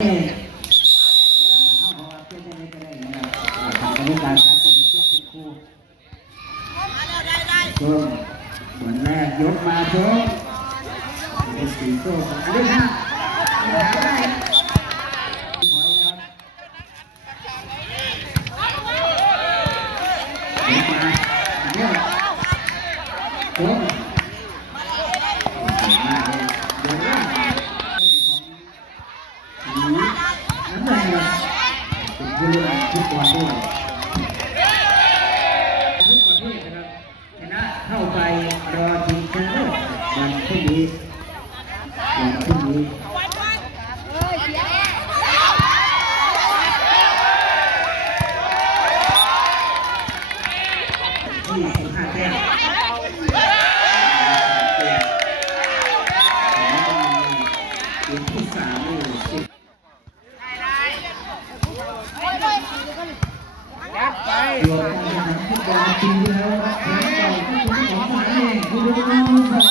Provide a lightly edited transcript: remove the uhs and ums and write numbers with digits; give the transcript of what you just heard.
มันเข้าเพราะว่าเพื่อนได้ก็ได้นะครับทำกรรมการ3 คนเทียบเป็นครูชมส่วนแรกยกมาชมเป็นสีโซ่ของอันนี้นะได้พอยนะครับยกมาเยอะชมน้ำแดงเป็นผู้เล่นทุกวันด้วยทุกประเภทนะครับชนะเข้าไปรอชิงชนะเลิศวันพรุ่งนี้25 แต้มเกมที่3นี่10รวมการแข่งขันฟุตบอลจริงแล้วครับแข่งต่อที่คุณของสายเองคุณผู้ชม